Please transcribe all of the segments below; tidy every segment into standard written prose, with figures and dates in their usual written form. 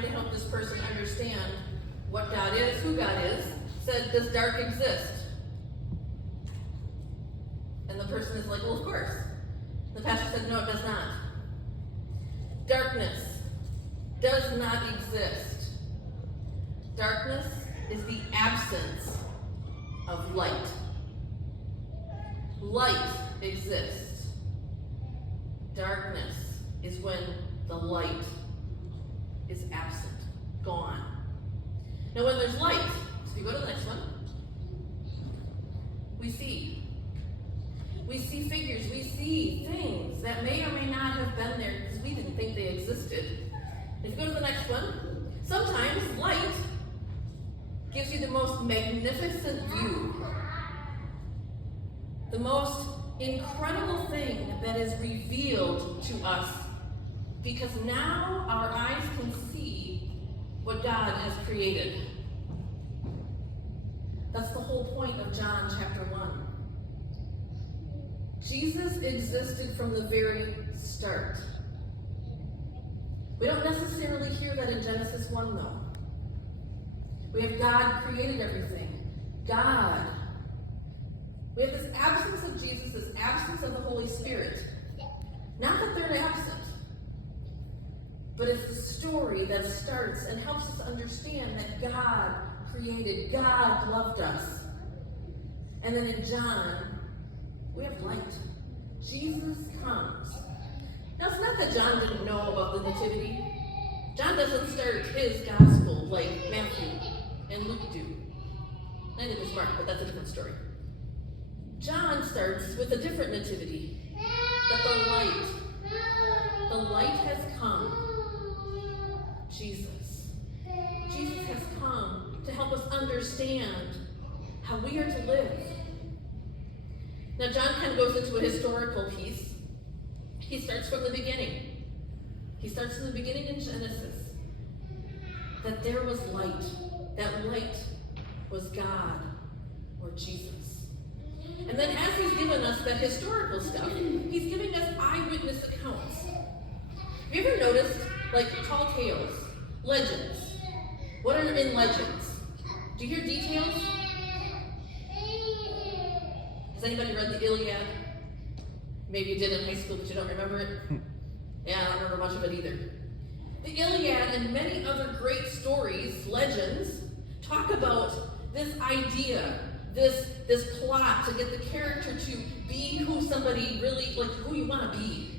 trying to help this person understand what God is, who God is, said, does dark exist? And the person is like, well, of course. The pastor said, no, it does not. Darkness does not exist. Darkness is the absence of light. Light exists. Darkness is when the light is absent, gone. Now when there's light, so you go to the next one, we see figures, we see things that may or may not have been there because we didn't think they existed. If you go to the next one, sometimes light gives you the most magnificent view, the most incredible thing that is revealed to us, because now our eyes can see what God has created. That's the whole point of John chapter 1. Jesus existed from the very start. We don't necessarily hear that in Genesis 1, though. We have God created everything. God. We have this absence of Jesus, this absence of the Holy Spirit. Not that they're absent, but it's the story that starts and helps us understand that God created, God loved us. And then in John, we have light. Jesus comes. Now, it's not that John didn't know about the nativity. John doesn't start his gospel like Matthew and Luke do. Neither does Mark, but that's a different story. John starts with a different nativity. That the light has come. Jesus. Jesus has come to help us understand how we are to live. Now, John kind of goes into a historical piece. He starts from the beginning. He starts in the beginning in Genesis. That there was light. That light was God or Jesus. And then as he's given us that historical stuff, he's giving us eyewitness accounts. Have you ever noticed, like, tall tales, legends? What are in legends? Do you hear details? Has anybody read the Iliad? Maybe you did in high school, but you don't remember it? Yeah, I don't remember much of it either. The Iliad and many other great stories, legends, talk about this idea, this plot to get the character to be who somebody really, like who you want to be.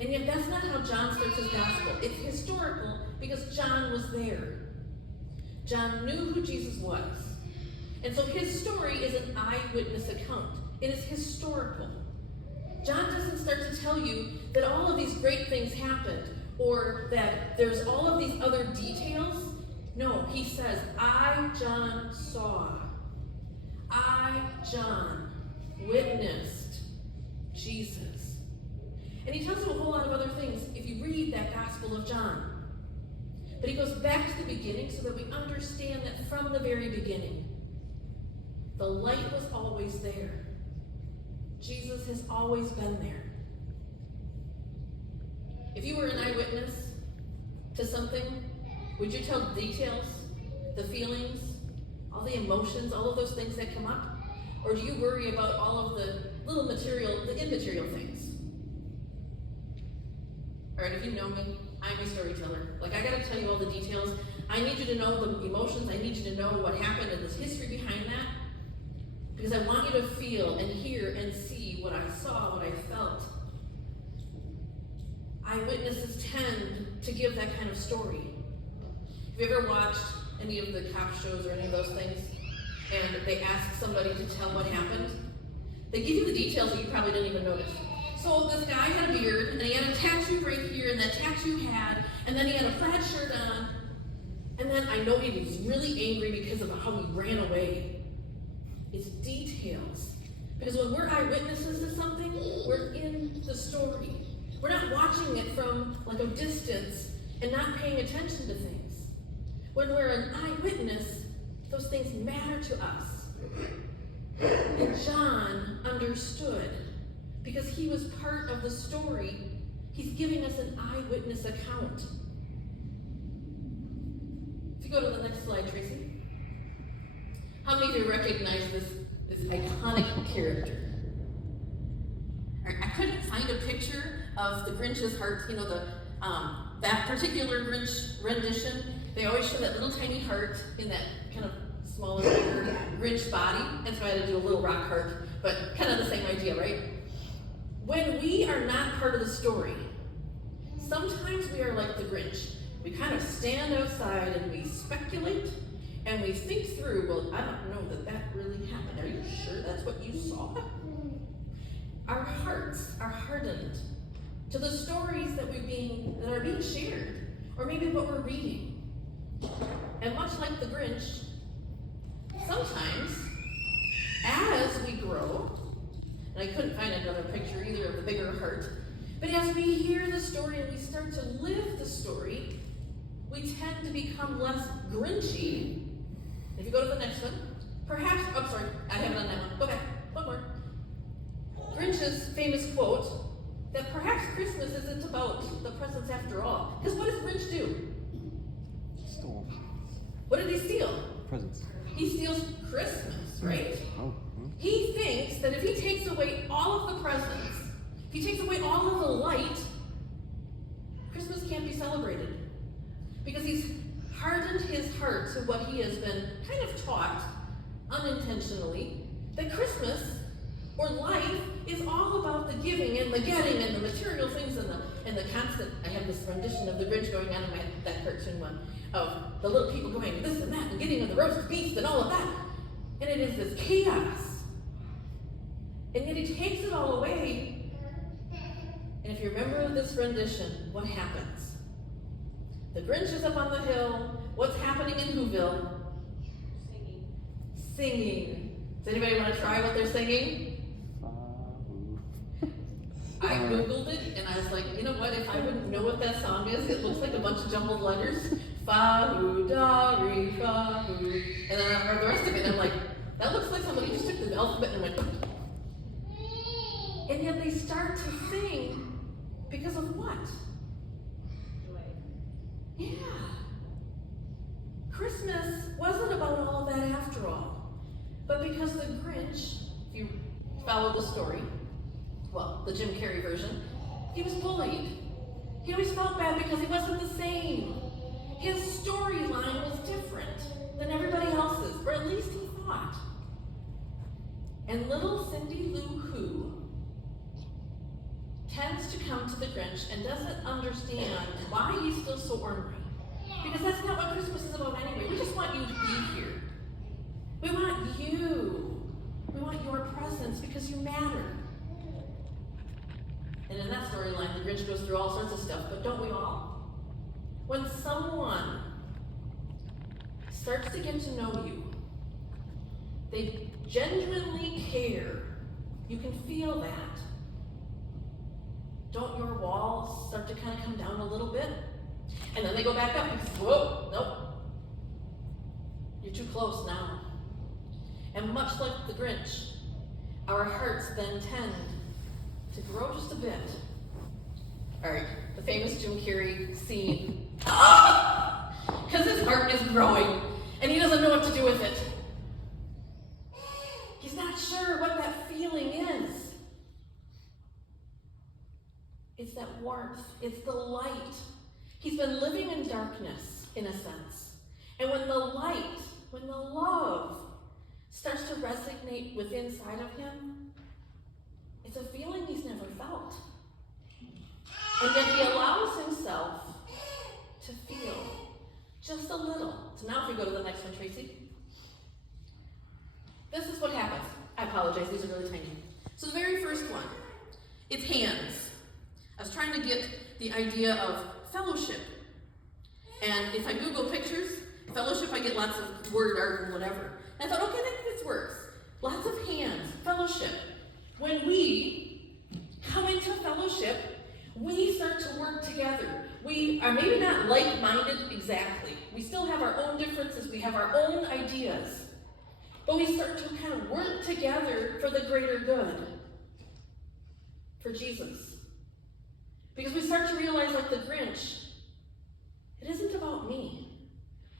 And yet that's not how John starts his gospel. It's historical because John was there. John knew who Jesus was. And so his story is an eyewitness account. It is historical. John doesn't start to tell you that all of these great things happened or that there's all of these other details. No, he says, I, John, saw. I, John, witnessed Jesus. And he tells you a whole lot of other things if you read that Gospel of John. But he goes back to the beginning so that we understand that from the very beginning, the light was always there. Jesus has always been there. If you were an eyewitness to something, would you tell the details, the feelings, all the emotions, all of those things that come up? Or do you worry about all of the little material, the immaterial things? All right, if you know me, I'm a storyteller. Like, I gotta tell you all the details. I need you to know the emotions. I need you to know what happened and this history behind that. Because I want you to feel and hear and see what I saw, what I felt. Eyewitnesses tend to give that kind of story. Have you ever watched any of the cop shows or any of those things, and they ask somebody to tell what happened? They give you the details that you probably didn't even notice. So this guy had a beard, and he had a tattoo right here, and that tattoo had, and then he had a plaid shirt on, and then I know he was really angry because of how he ran away. It's details. Because when we're eyewitnesses to something, we're in the story. We're not watching it from like a distance and not paying attention to things. When we're an eyewitness, those things matter to us. And John understood because he was part of the story. He's giving us an eyewitness account. you go to the next slide, Tracy. How many of you recognize this iconic character? I couldn't find a picture of the Grinch's heart, that particular Grinch rendition. They always show that little tiny heart in that kind of smaller, bigger Grinch body, and so I had to do a little rock heart, but kind of the same idea, right? When we are not part of the story, sometimes we are like the Grinch. We kind of stand outside and we speculate and we think through, well, I don't know that really happened. Are you sure that's what you saw? Our hearts are hardened to the stories that are being shared, or maybe what we're reading. And much like the Grinch, sometimes as we grow, and I couldn't find another picture either of the bigger heart, but as we hear the story and we start to live the story, we tend to become less Grinchy. If you go to the next one, perhaps, oh sorry, I haven't done that one. Go back, one more. Grinch's famous quote, that perhaps Christmas isn't about the presents after all. Because what does Grinch do? Stole. What did he steal? Presents. He steals Christmas, right? Oh. He thinks that if he takes away all of the presents, if he takes away all of the light, Christmas can't be celebrated. Because he's hardened his heart to what he has been kind of taught, unintentionally, that Christmas or life is all about the giving and the getting and the material things and the constant. I have this rendition of the Grinch going on in my head, that cartoon one, of the little people going this and that and getting the roast beef and all of that. And it is this chaos. And yet he takes it all away. And if you remember this rendition, what happens? The Grinch is up on the hill. What's happening in Whoville? Singing. Does anybody want to try what they're singing? I Googled it, and I was like, you know what, if I wouldn't know what that song is, it looks like a bunch of jumbled letters. Fa-hoo, da-re, fa-hoo. And then I heard the rest of it, and I'm like, that looks like somebody just took the alphabet and went, and yet they start to sing because of what? Joy. Yeah. Christmas wasn't about all of that after all. But because the Grinch, if you follow the story, well, the Jim Carrey version, he was bullied. He always felt bad because he wasn't the same. His storyline was different than everybody else's, or at least he thought. And little Cindy Lou Who tends to come to the Grinch and doesn't understand why he's still so ornery. Because that's not what Christmas is about anyway. We just want you to be here. We want you. We want your presence because you matter. And in that storyline, the Grinch goes through all sorts of stuff, but don't we all? When someone starts to get to know you, they genuinely care. You can feel that. Don't your walls start to kind of come down a little bit? And then they go back up because, whoa, nope. You're too close now. And much like the Grinch, our hearts then tend to grow just a bit. All right, the famous Jim Carrey scene. Because his heart is growing and he doesn't know what to do with it. He's not sure what that feeling is. It's that warmth, it's the light. He's been living in darkness, in a sense. And when the light, when the love starts to resonate within inside of him, it's a feeling he's never felt. And yet he allows himself to feel just a little. So now if we go to the next one, Tracy. This is what happens. I apologize, these are really tiny. So the very first one, it's hands. I was trying to get the idea of fellowship. And if I Google pictures, fellowship, I get lots of word art and whatever. And I thought, okay, this works. Lots of hands, fellowship. When we come into fellowship, we start to work together. We are maybe not like-minded exactly. We still have our own differences. We have our own ideas. But we start to kind of work together for the greater good, for Jesus. Because we start to realize, like the Grinch, it isn't about me.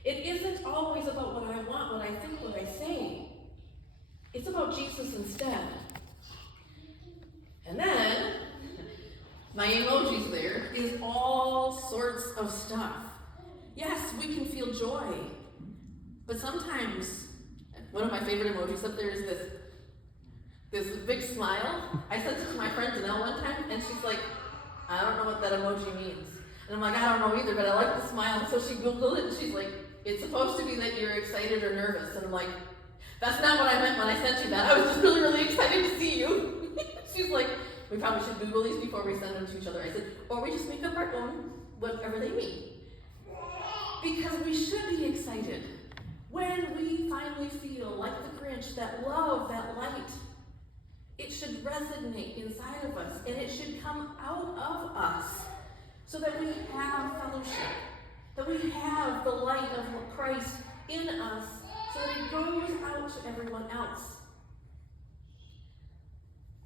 It isn't always about what I want, what I think, what I say. It's about Jesus instead. And then, my emojis there is all sorts of stuff. Yes, we can feel joy. But sometimes, one of my favorite emojis up there is this big smile. I sent it to my friend Janelle one time, and she's like, I don't know what that emoji means. And I'm like, I don't know either, but I like the smile. And so she Googled it, and she's like, it's supposed to be that you're excited or nervous. And I'm like, that's not what I meant when I sent you that. I was just really, really excited to see you. She's like, we probably should Google these before we send them to each other. I said, or we just make up our own, whatever they mean. Because we should be excited when we finally feel like the Grinch, that love, that light. It should resonate inside of us, and it should come out of us so that we have fellowship, that we have the light of Christ in us so that it goes out to everyone else.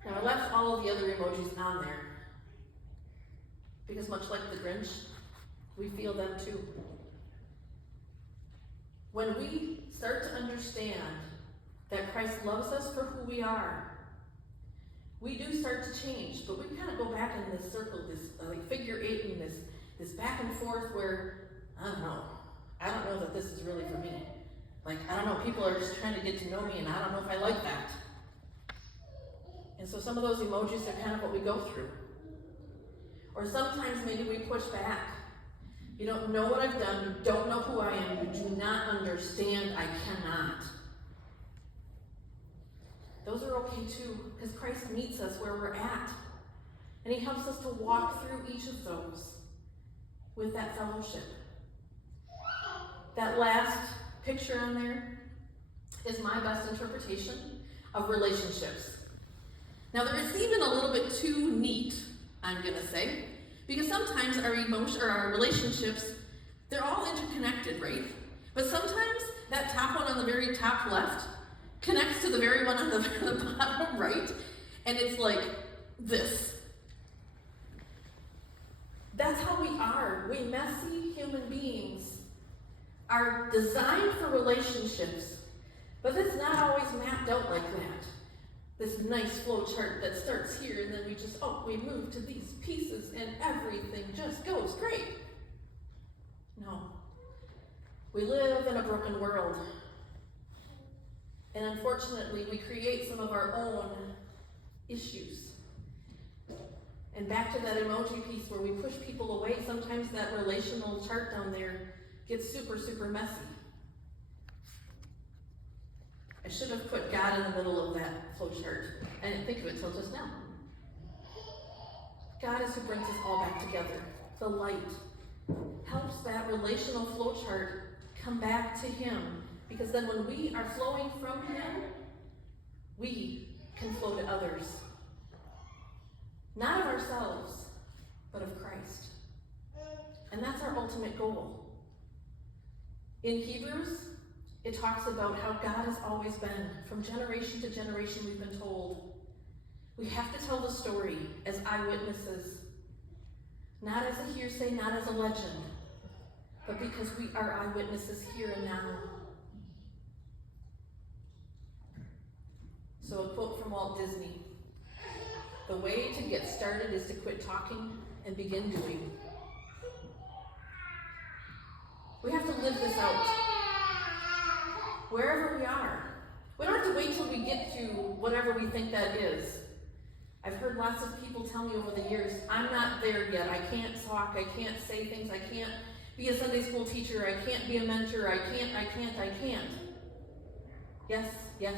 Now, I left all of the other emojis on there because much like the Grinch, we feel them too. When we start to understand that Christ loves us for who we are, we do start to change, but we kind of go back in this circle, this like figure eight, and this back and forth where, I don't know that this is really for me. Like, I don't know, people are just trying to get to know me, and I don't know if I like that. And so some of those emojis are kind of what we go through. Or sometimes maybe we push back. You don't know what I've done, you don't know who I am, you do not understand, I cannot. Those are okay too, because Christ meets us where we're at. And he helps us to walk through each of those with that fellowship. That last picture on there is my best interpretation of relationships. Now there is even a little bit too neat, I'm going to say, because sometimes our relationships, they're all interconnected, right? But sometimes that top one on the very top left connects to the very one on the bottom right, and it's like this. That's how we are. We messy human beings are designed for relationships, but it's not always mapped out like that. This nice flow chart that starts here, and then we move to these pieces, and everything just goes great. No. We live in a broken world. And unfortunately, we create some of our own issues. And back to that emoji piece where we push people away, sometimes that relational chart down there gets super, super messy. I should have put God in the middle of that flow chart. I didn't think of it till just now. God is who brings us all back together. The light helps that relational flow chart come back to him. Because then when we are flowing from him, we can flow to others. Not of ourselves, but of Christ. And that's our ultimate goal. In Hebrews, it talks about how God has always been. From generation to generation, we've been told. We have to tell the story as eyewitnesses. Not as a hearsay, not as a legend, but because we are eyewitnesses here and now. So a quote from Walt Disney: "The way to get started is to quit talking and begin doing." We have to live this out. Wherever we are. We don't have to wait till we get to whatever we think that is. I've heard lots of people tell me over the years, I'm not there yet. I can't talk. I can't say things. I can't be a Sunday school teacher. I can't be a mentor. I can't. Yes, you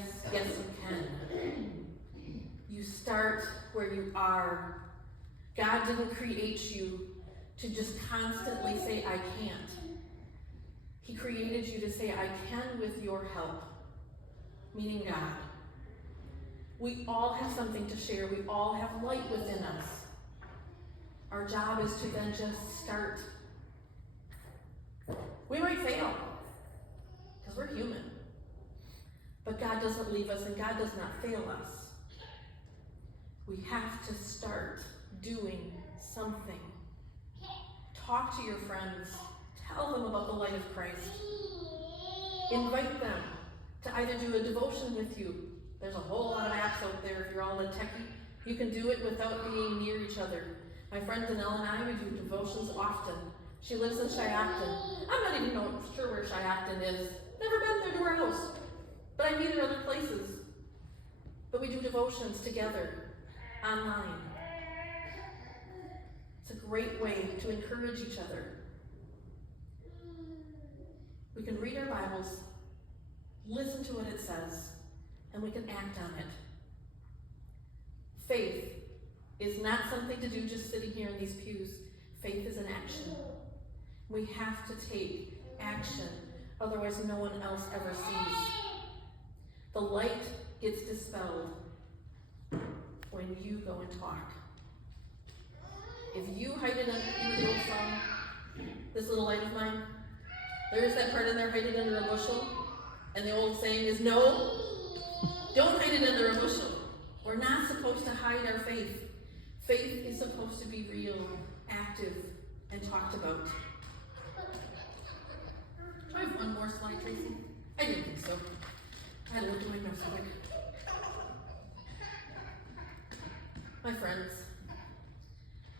can. You start where you are. God didn't create you to just constantly say, I can't. He created you to say, I can with your help, meaning God. We all have something to share. We all have light within us. Our job is to then just start. We might fail, because we're human. But God doesn't leave us, and God does not fail us. We have to start doing something. Talk to your friends. Tell them about the light of Christ. Invite them to either do a devotion with you. There's a whole lot of apps out there if you're all a techie. You can do it without being near each other. My friend Danelle and I, we do devotions often. She lives in Shiacton. I'm not even sure where Shiacton is. Never been there to her house. But I meet her other places. But we do devotions together, online. It's a great way to encourage each other. We can read our Bibles, listen to what it says, and we can act on it. Faith is not something to do just sitting here in these pews. Faith is an action. We have to take action, otherwise no one else ever sees. The light gets dispelled when you go and talk. If you hide it under the old song, this little light of mine, there is that part in there, hide it under a bushel, and the old saying is, no, don't hide it under a bushel. We're not supposed to hide our faith. Faith is supposed to be real, active, and talked about. Do I have one more slide, Tracy? I didn't think so. I looked at my notes quick. My friends,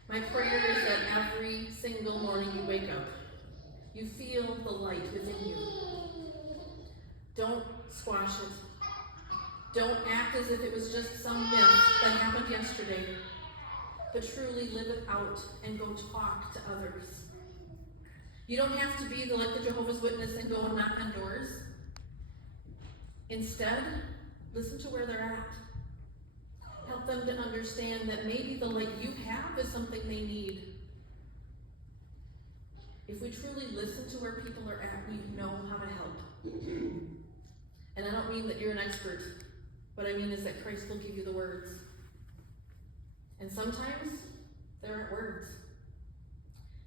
my prayer is that every single morning you wake up, you feel the light within you. Don't squash it. Don't act as if it was just some myth that happened yesterday, but truly live it out and go talk to others. You don't have to be like the Jehovah's Witness and go and knock on doors. Instead, listen to where they're at. Help them to understand that maybe the light you have is something they need. If we truly listen to where people are at, we know how to help. And I don't mean that you're an expert. What I mean is that Christ will give you the words. And sometimes there aren't words.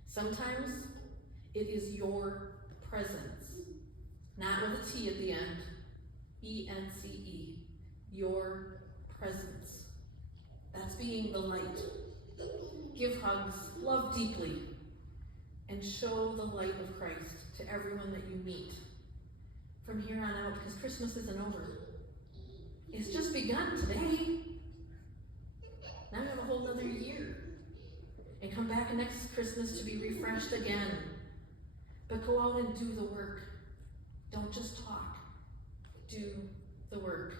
Sometimes it is your presence. Not with a T at the end. E-N-C-E. Your presence. That's being the light. Give hugs, love deeply, and show the light of Christ to everyone that you meet. From here on out, because Christmas isn't over. It's just begun today. Now we have a whole other year. And come back next Christmas to be refreshed again. But go out and do the work. Don't just talk. Do the work.